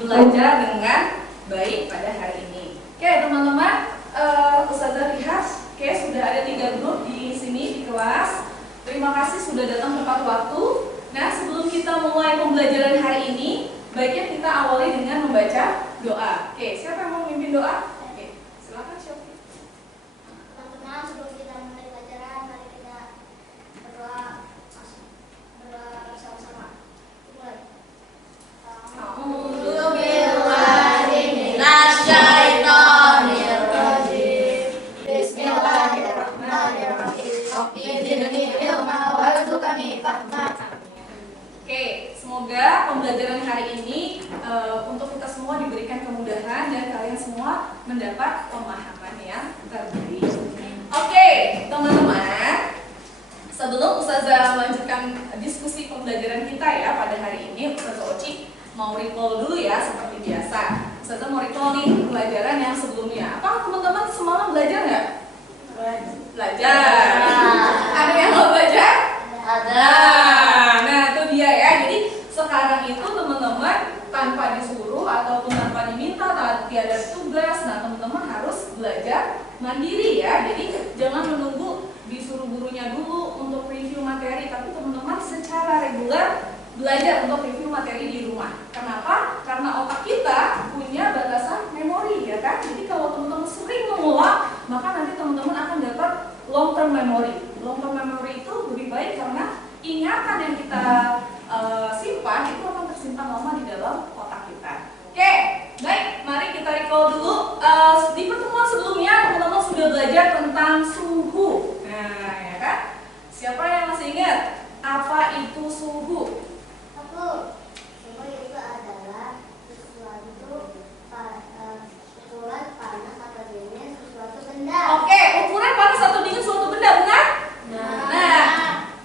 belajar dengan baik pada hari ini. Oke teman-teman, Ustazah lihat, sudah ada 3 grup di sini di kelas. Terima kasih sudah datang tepat waktu. Nah, sebelum kita mulai pembelajaran hari ini, baiknya kita awali dengan membaca doa. Oke, siapa yang mau memimpin doa? Oke, silakan Syofi. Teman-teman, sebelum kita mulai pelajaran, mari kita berdoa bersama-sama. Mulai. Oke, semoga pembelajaran hari ini untuk kita semua diberikan kemudahan dan kalian semua mendapat pemahaman yang terbaik. Oke, teman-teman, sebelum Ustazah melanjutkan diskusi pembelajaran kita ya pada hari ini, Ustazah Oci mau recall dulu ya seperti biasa. Ustazah mau recall nih pelajaran yang sebelumnya. Apa teman-teman semalam belajar nggak? Belajar. Ada yang mau belajar? Ada. Nah itu dia ya. Jadi sekarang itu teman-teman tanpa disuruh ataupun tanpa diminta, tiada tugas, nah teman-teman harus belajar mandiri ya. Jadi jangan menunggu disuruh gurunya dulu untuk review materi, tapi teman-teman secara reguler belajar untuk review materi di rumah. Kenapa? Karena otak kita punya batasan memori ya kan. Jadi kalau teman-teman sering mengulang, maka nanti teman-teman akan dapat long term memory. Long term memory itu lebih baik karena ingatan yang kita simpan itu akan tersimpan lama di dalam otak kita. Oke, baik, mari kita recall dulu. Di pertemuan sebelumnya teman-teman sudah belajar tentang suhu. Nah, ya kan? Siapa yang masih ingat apa itu suhu? Suhu itu adalah sesuatu ukuran panas atau dingin sesuatu benda. Oke, ukuran panas atau dingin suatu benda, benar? Nah,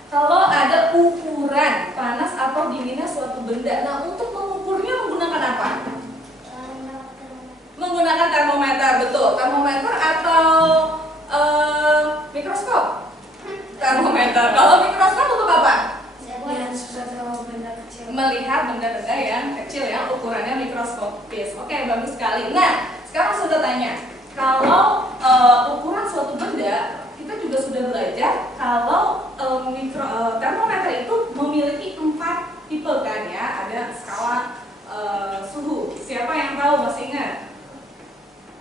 kalau ada ukuran panas atau dinginnya suatu benda, nah untuk mengukurnya menggunakan apa? Menggunakan termometer, betul. Termometer atau mikroskop? Termometer. Kalau mikroskop untuk apa? Melihat benda-benda yang kecil ya, ukurannya mikroskopis. Oke, bagus sekali. Nah, sekarang sudah tanya, kalau ukuran suatu benda, kita juga sudah belajar kalau termometer itu memiliki 4 tipe kan ya, ada skala suhu. Siapa yang tahu, masih ingat?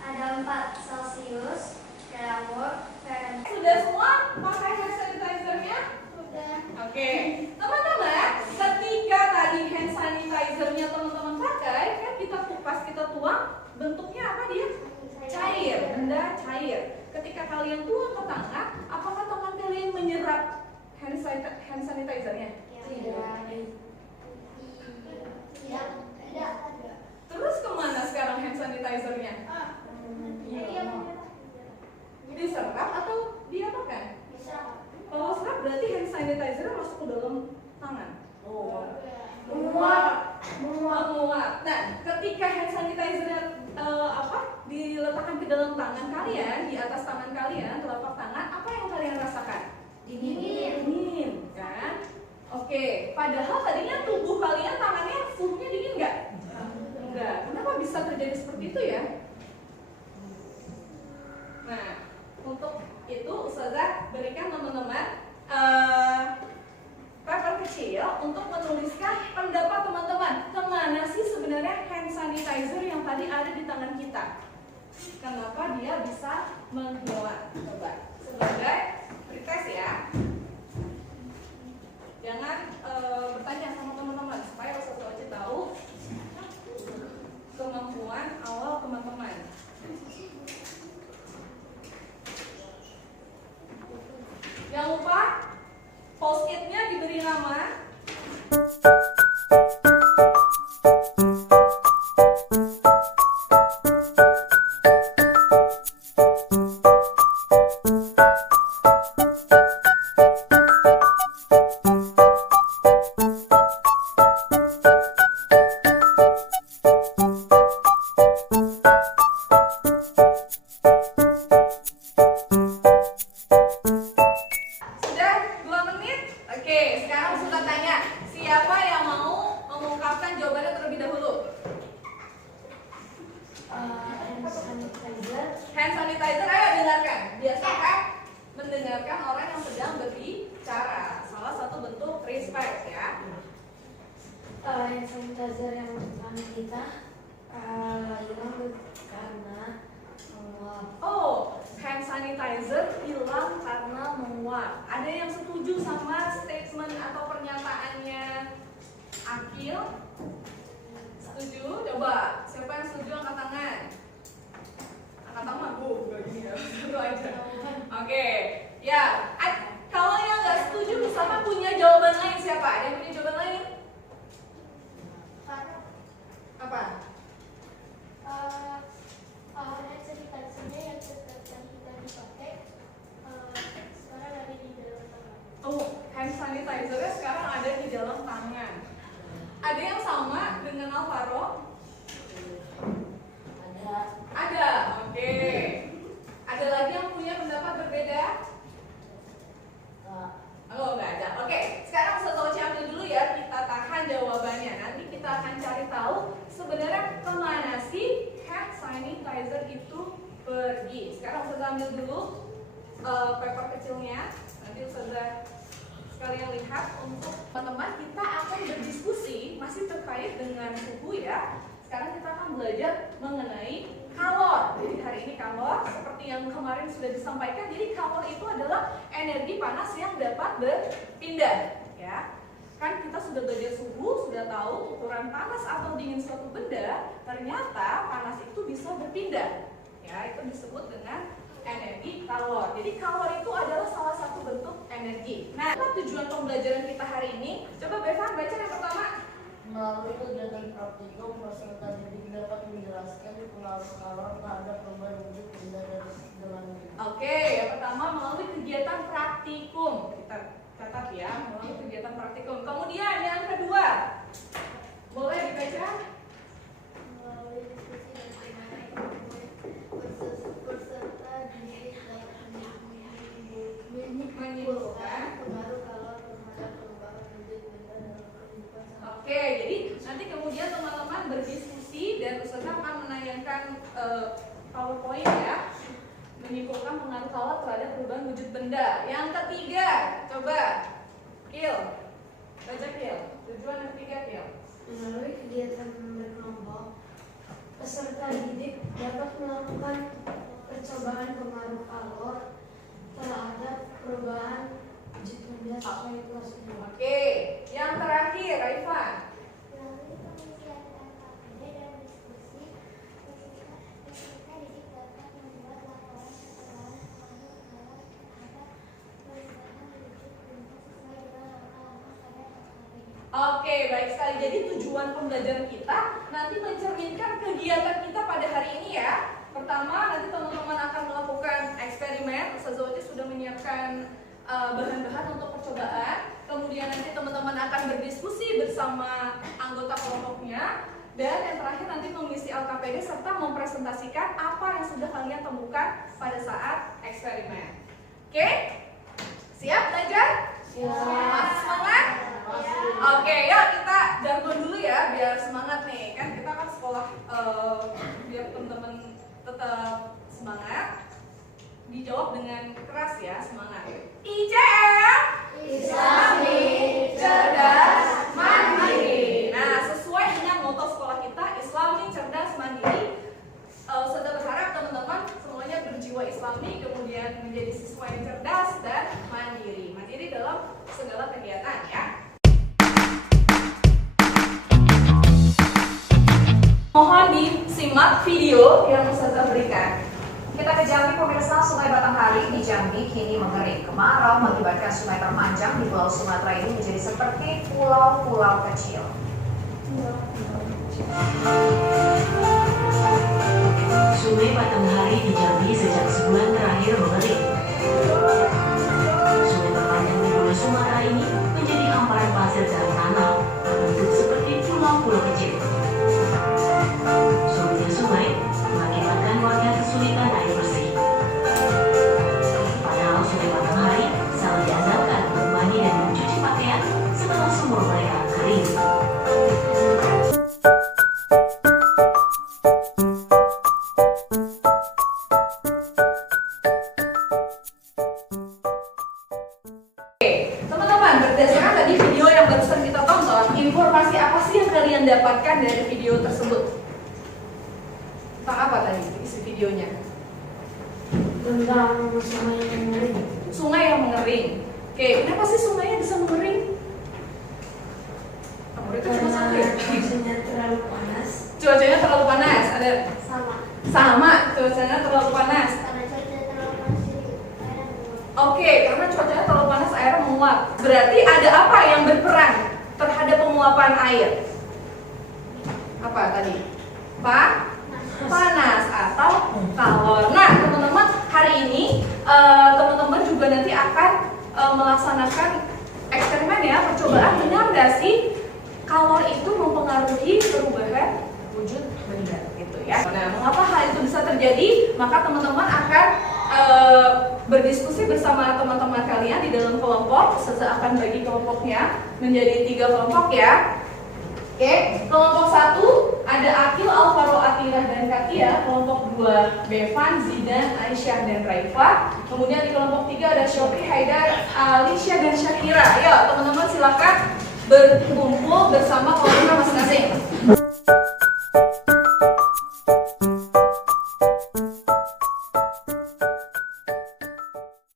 Ada 4, Celcius, Kelvin, Fahrenheit. Sudah semua pakai hand sanitizer-nya? Sudah. Oke, teman-teman, ketika tadi hand sanitizer-nya teman-teman pakai, kan kita kupas, kita tuang, bentuknya apa dia? Cair, benda cair. Ketika kalian tuang ke tangan, apakah tangan kalian menyerap hand sanitizer-nya? Tidak. Terus kemana sekarang hand sanitizer-nya? Diserap atau diapakan? Kalau serap berarti hand sanitizer masuk ke dalam tangan. Menguap. Nah, ketika hand sanitizer diletakkan ke dalam tangan kalian, di atas tangan kalian, telapak tangan, apa yang kalian rasakan? Dingin, kan? Oke, padahal tadinya tubuh kalian tangannya suhunya dingin nggak? Enggak. Kenapa bisa terjadi seperti itu ya? Nah, untuk itu Ustazah berikan teman-teman paper kecil untuk menuliskan pendapat teman-teman. Kemana sih sebenarnya hand sanitizer yang tadi ada di tangan kita? Kenapa dia bisa menghilang? Coba sebagai pretest ya. Jangan bertanya sama teman-teman supaya Ustazah Oci tahu kemampuan awal teman-teman. Jangan lupa post-it-nya diberi nama. mendengarkan orang yang sedang berbicara. Salah satu bentuk respect ya. Hand sanitizer yang tangan kita hilang karena menguap. Oh, hand sanitizer hilang karena menguap. Ada yang setuju sama statement atau pernyataannya Akil? Setuju? Coba, siapa yang setuju angkat tangan? Angkat tangan, Bu, gak gini ya, satu aja. Oke, ya. Kalau yang nggak setuju, misalkan punya jawaban lain siapa? Ada yang punya jawaban lain? Apa? Hand sanitizer-nya yang kita dipakai sekarang ada di dalam tangan. Oh, hand sanitizer-nya sekarang ada di dalam tangan. Ada yang sama dengan Alvaro? Ada, oke. Ada lagi yang punya pendapat berbeda? Oh, nggak ada. Oke, sekarang setelah ambil dulu ya, kita tahan jawabannya. Nanti kita akan cari tahu sebenarnya kemana sih hand sanitizer itu pergi. Sekarang Ustazah ambil dulu paper kecilnya. Nanti Ustazah sekalian lihat untuk teman-teman, kita akan berdiskusi masih terkait dengan suhu ya. Sekarang kita akan belajar mengenai kalor. Jadi hari ini kalor seperti yang kemarin sudah disampaikan. Jadi kalor itu adalah energi panas yang dapat berpindah ya. Kan kita sudah belajar suhu, sudah tahu ukuran panas atau dingin suatu benda. Ternyata panas itu bisa berpindah. Ya, itu disebut dengan energi kalor. Jadi kalor itu adalah salah satu bentuk energi. Nah, apa tujuan pembelajaran kita hari ini? Coba Bevan baca yang pertama. Melalui kegiatan praktikum, peserta didik dapat menjelaskan pengaruh kalor terhadap perubahan wujud benda dengan diri. Oke, yang pertama melalui kegiatan praktikum. Kita catat ya, melalui kegiatan praktikum. Kemudian yang kedua, boleh dibaca? Melalui diskusi dan penilaian peserta didik dapat menyimpulkan pengaruh kalor terhadap perubahan wujud benda dalam kehidupan sehari-hari. Oke, jadi nanti kemudian teman-teman berdiskusi dan Ustazah akan menayangkan PowerPoint ya, menyimpulkan pengaruh kalor terhadap perubahan wujud benda. Yang ketiga, coba Kil, baca Kil. Tujuan yang ketiga Kil. Melalui kegiatan berkelompok, peserta didik dapat melakukan percobaan pengaruh kalor terhadap perubahan wujud benda sesuai kelas 2. Oke, yang terakhir Raifa. Melalui pengisian LKPD dan diskusi, peserta didik dapat membuat laporan kesalahan pengaruh kalor terhadap perubahan wujud benda sesuai dengan langkah-langkah pada LKPD. Oke, baik sekali. Jadi tujuan pembelajaran kita nanti mencerminkan kegiatan kita pada hari ini ya. Pertama, nanti teman-teman akan melakukan eksperimen. Ustazah Wati sudah menyiapkan bahan-bahan untuk percobaan. Kemudian nanti teman-teman akan berdiskusi bersama anggota kelompoknya. Dan yang terakhir nanti mengisi LKPD serta mempresentasikan apa yang sudah kalian temukan pada saat eksperimen. Oke? Siap belajar? Masih semangat? Oke, yuk kita jargon dulu ya biar semangat nih. Kan kita kan sekolah biar teman-teman tetap semangat. Dijawab dengan keras ya, semangat. ICM Islami Cerdas Mandiri. Nah, sesuai dengan moto sekolah kita, Islami Cerdas Mandiri. Saya berharap teman-teman semuanya berjiwa Islami, kemudian menjadi siswa yang cerdas dan mandiri. Mandiri dalam segala kegiatan ya. Mohon disimak video yang Ustazah berikan. Kita ke Jambi, pemirsa. Sungai Batanghari di Jambi kini mengering. Kemarau mengakibatkan sungai terpanjang di Pulau Sumatera ini menjadi seperti pulau-pulau kecil. Sungai Batanghari di Jambi sejak sebulan terakhir mengering. Sungai terpanjang di Pulau Sumatera ini menjadi hamparan pasir dan tanah berbentuk seperti pulau-pulau kecil. Surutnya sungai mengakibatkan warga kesulitan air bersih. Padahal Sungai Batanghari sangat diandalkan untuk mandi dan mencuci pakaian setelah sumur mereka kering. Tentang apa tadi isi videonya? Tentang sungai yang mengering. Sungai yang mengering. Oke, kenapa sih sungainya bisa mengering? Itu cuma satu ya? Cuacanya terlalu panas. Cuacanya terlalu panas. Ada Sama. sama, cuacanya terlalu panas. Karena cuaca terlalu panas jadi air menguap. Oke, karena cuacanya terlalu panas air menguap. Berarti ada apa yang berperan terhadap penguapan air? Apa tadi? Panas atau kalor. Nah, teman-teman, hari ini teman-teman juga nanti akan melaksanakan eksperimen ya, percobaan. Benar nggak sih kalor itu mempengaruhi perubahan wujud benda gitu ya. Nah, mengapa hal itu bisa terjadi? Maka teman-teman akan berdiskusi bersama teman-teman kalian di dalam kelompok. Saya akan bagi kelompoknya menjadi 3 kelompok ya. Oke, kelompok 1 ada Akil, Alvaro, Atira, dan Katia. Kelompok 2 Bevan, Zidan, Aisyah, dan Raifa. Kemudian di kelompok 3 ada Shopee, Haidar, Alicia, dan Syakira. Ayo teman-teman silakan berkumpul bersama kelompoknya masing-masing.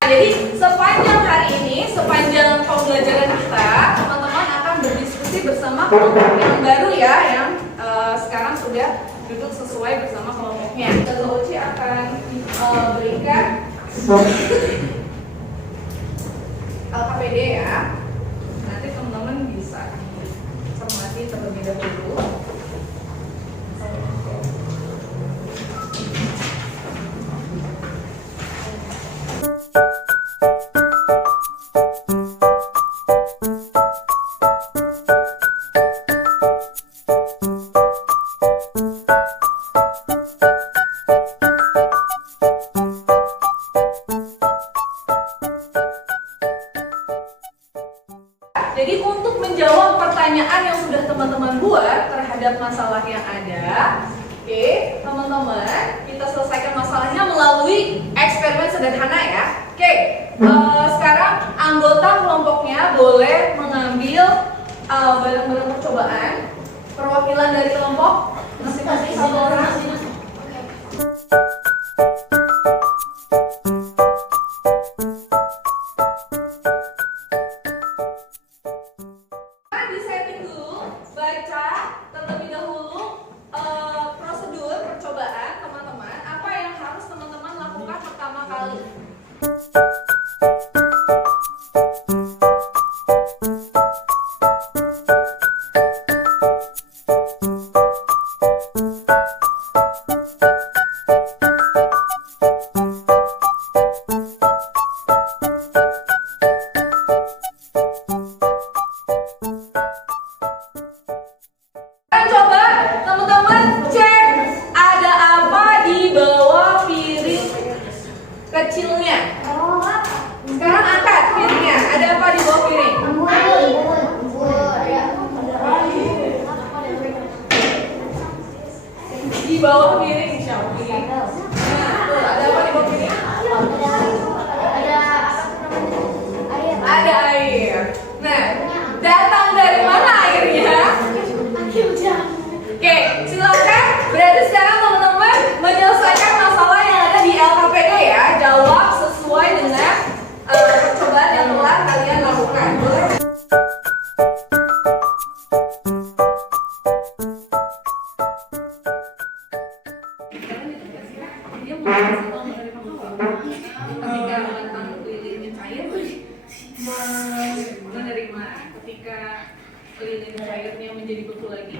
Jadi sepanjang hari ini, sepanjang pembelajaran kita, teman-teman akan berdiskusi bersama kelompok yang baru ya, yang sekarang sudah duduk sesuai bersama kelompoknya. Oci akan berikan LKPD ya. Nanti teman-teman bisa cermati terlebih dahulu. Jadi untuk menjawab pertanyaan yang sudah teman-teman buat terhadap masalah yang ada, oke, teman-teman, kita selesaikan masalahnya melalui eksperimen sederhana ya. Oke, sekarang anggota kelompoknya boleh mengambil barang-barang percobaan. Perwakilan dari kelompok masing-masing 1 orang. Disetting dulu, baca terlebih dahulu prosedur percobaan teman-teman. Apa yang harus teman-teman lakukan pertama kali? Sekarang coba teman-teman cek ada apa di bawah piring kecilnya. Sekarang angkat piringnya, ada apa di bawah piring? Di bawah piring Shopee. Nah, tuh ada apa di bawah piring? Ada air. Nah, datang dari mana airnya? Oke, silakan. Berarti sekarang teman-teman menyelesaikan masalah yang ada di LKPD ya. Jawab sesuai dengan percobaan yang telah kalian lakukan. Ketika menantang lilin cair, menerima ketika lilin cairnya menjadi beku lagi.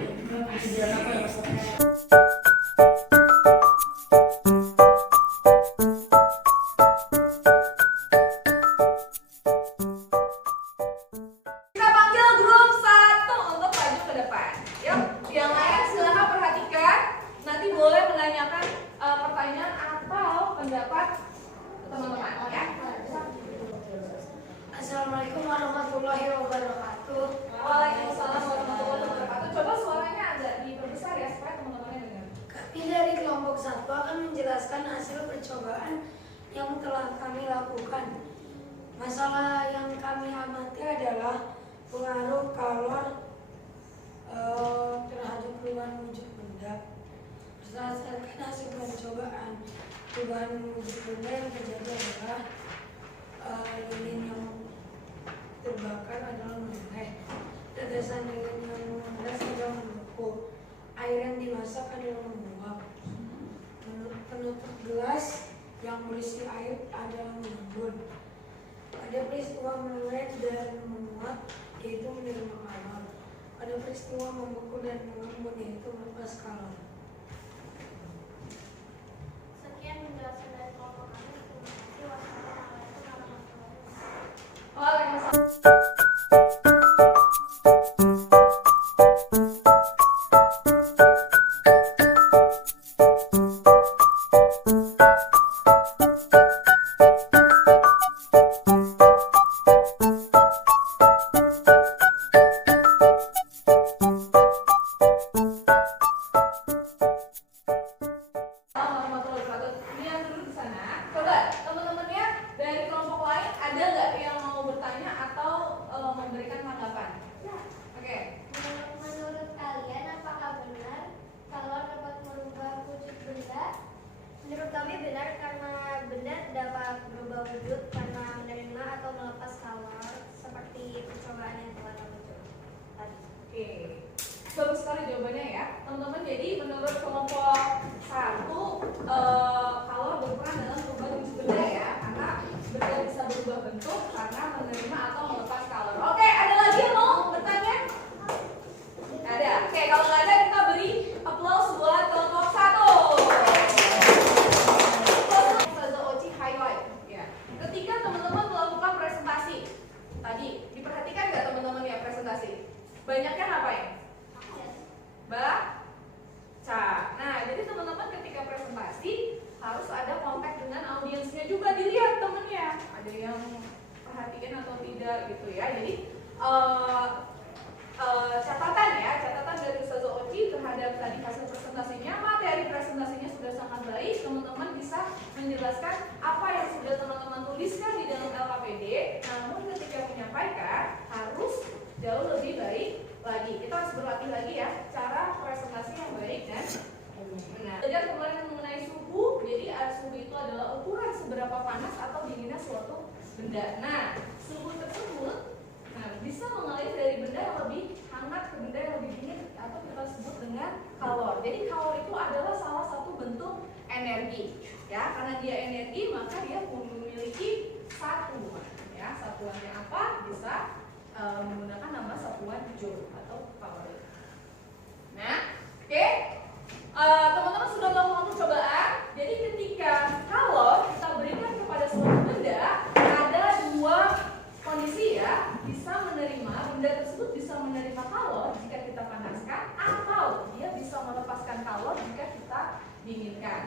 Kita panggil grup 1 untuk maju ke depan. Yuk, yang lain silakan perhatikan. Nanti boleh menanyakan pertanyaan atau pendapat teman-teman ya. Assalamualaikum warahmatullahi wabarakatuh. Waalaikumsalam warahmatullahi wabarakatuh. Coba suaranya agak diperbesar ya supaya teman-temannya dengar. Kami dari kelompok 1 akan menjelaskan hasil percobaan yang telah kami lakukan. Masalah yang kami amati adalah pengaruh kalor terhadap perubahan wujud benda. berdasarkan hasil percobaan, perubahan wujud benda yang terjadi adalah lilin yang terbakar adalah meleleh, tetesan lilin yang memeras adalah membeku, air yang dimasak adalah menguap, penutup gelas yang berisi air adalah mengembun. Ada peristiwa meleleh dan menguap, yaitu menerima kalor. Ada peristiwa membeku dan mengembun, yaitu melepas kalor. Sekian penjelasan dari kelompok kami. Terima kasih. Wassalamualaikum warahmatullahi wabarakatuh. Waalaikumsalam. Warahmatullahi wabarakatuh. Ini yang dulu di sana. Coba teman-temannya dari kelompok lain ada nggak yang mau bertanya atau memberikan tanggapan? Oke. Menurut kalian apakah benar kalor dapat merubah wujud benda? Menurut kami benar karena benda dapat berubah wujud karena menerima atau melepas kalor seperti percobaan yang telah kami coba tadi. Oke. Bagus sekali jawabannya ya, teman-teman. Jadi menurut kelompok 1 kalor berperan dalam berubah wujud benda ya, karena benda bisa berubah bentuk karena menerima atau melepas kalor. Oke, ada lagi yang mau bertanya? Ada. Oke, kalau nggak ada kita beri applause buat kelompok 1. Ustazah Oci highlight ya. Ketika teman-teman melakukan presentasi tadi, diperhatikan nggak teman-teman ya presentasi? Banyaknya ngapain? Baca. Nah, jadi teman-teman ketika presentasi harus ada kontak dengan audiensnya juga, dilihat temennya ada yang perhatikan atau tidak gitu ya. Jadi catatan dari Ustazah Oci terhadap tadi hasil presentasinya, materi presentasinya sudah sangat baik. Teman-teman bisa menjelaskan apa yang sudah teman-teman tuliskan di dalam LKPD, namun ketika menyampaikan harus jauh lebih baik lagi. Kita harus berlatih lagi ya cara presentasi yang baik dan benar. Belajar kemarin mengenai suhu. Jadi suhu itu adalah ukuran seberapa panas atau dinginnya suatu benda. Nah, suhu tersebut bisa mengalir dari benda yang lebih hangat ke benda yang lebih dingin atau kita sebut dengan kalor. Jadi kalor itu adalah salah satu bentuk energi ya. Karena dia energi maka dia memiliki satuan ya. Satuannya apa? Bisa menggunakan nama satuan joule atau kalori. Nah, oke. Teman-teman sudah melakukan percobaan. Jadi ketika kalor kita berikan kepada suatu benda, ada dua kondisi ya. Bisa menerima, benda tersebut bisa menerima kalor jika kita panaskan, atau dia bisa melepaskan kalor jika kita dinginkan.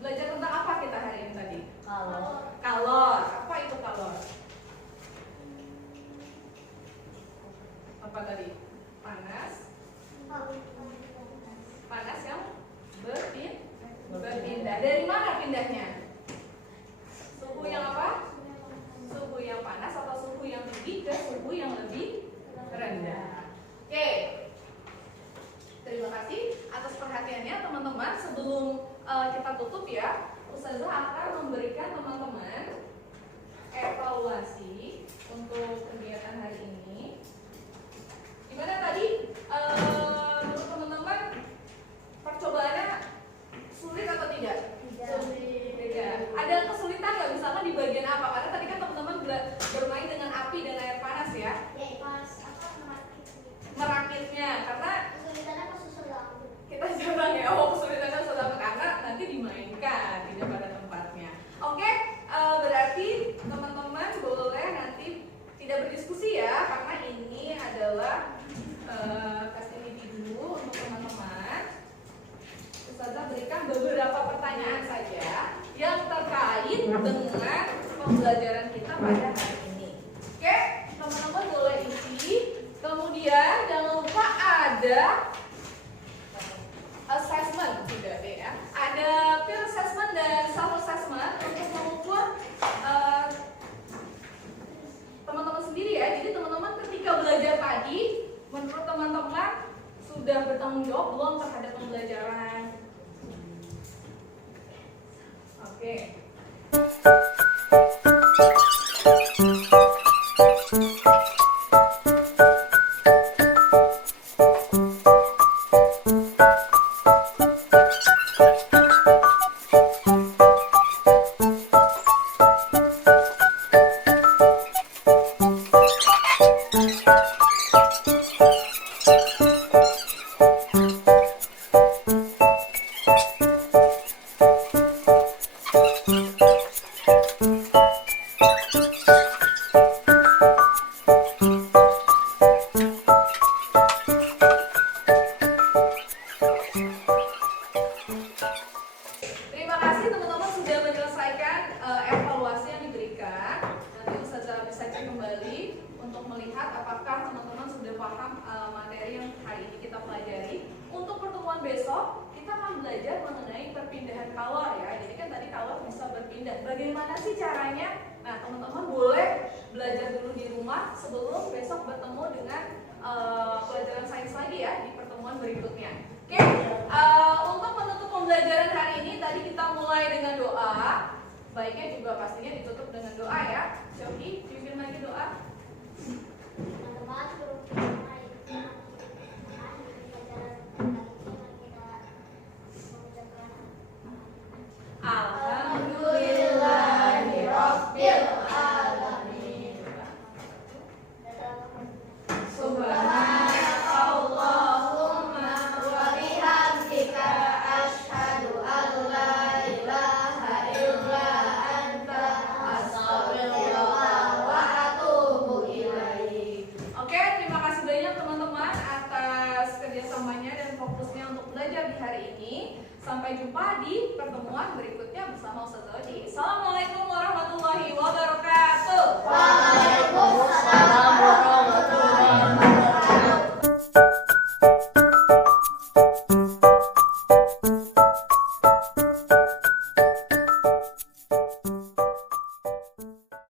Belajar tentang apa kita hari ini tadi? Kalor. Kalor. Apa itu kalor? Apa tadi? Panas. Panas yang berpindah. Dari mana pindahnya? Suhu yang apa? Suhu yang panas atau suhu yang tinggi ke suhu yang lebih rendah. Oke. Terima kasih atas perhatiannya teman-teman. Sebelum kita tutup ya, Ustazah akan memberikan teman-teman evaluasi untuk kegiatan hari ini. Gimana tadi menurut teman-teman percobaannya sulit atau tidak? Tidak. Ada kesulitan nggak misalkan di bagian apa? Karena tadi kan teman-teman bermain dengan api dan air panas ya. Merakitnya, karena kita jarang ya, kesulitannya sudah karena nanti dimainkan tidak pada tempatnya. Oke, berarti teman-teman boleh nanti tidak berdiskusi ya, karena ini adalah tes individu bertanggung jawab belum terhadap pembelajaran? Oke. Terima kasih teman-teman sudah menyelesaikan evaluasi yang diberikan. Nanti Ustazah bisa cek kembali untuk melihat apakah teman-teman sudah paham materi yang hari ini kita pelajari. Untuk pertemuan besok kita akan belajar mengenai perpindahan kalor ya. Jadi kan tadi kalor bisa berpindah. Bagaimana sih caranya? Nah teman-teman boleh belajar dulu di rumah sebelum besok bertemu dengan pelajaran sains lagi ya di pertemuan berikutnya. Oke, untuk menutup pembelajaran hari ini tadi kita mulai dengan doa. Baiknya juga pastinya ditutup dengan doa ya. Coki, pimpin lagi doa. Teman-teman, suruh kita mengajar di pelajaran kali ini kita mengucapkan Alhamdulillahirabbil alamin. Subhanakallahumma wa bihamdika asyhadu an la ilaha illa anta astaghfirullah wa atubu ilaik. Oke, terima kasih banyak teman-teman atas kerjasamanya dan fokusnya untuk belajar di hari ini. Sampai jumpa di pertemuan berikutnya bersama Ustazah Oji. Assalamualaikum warahmatullahi wabarakatuh. Waalaikumsalam.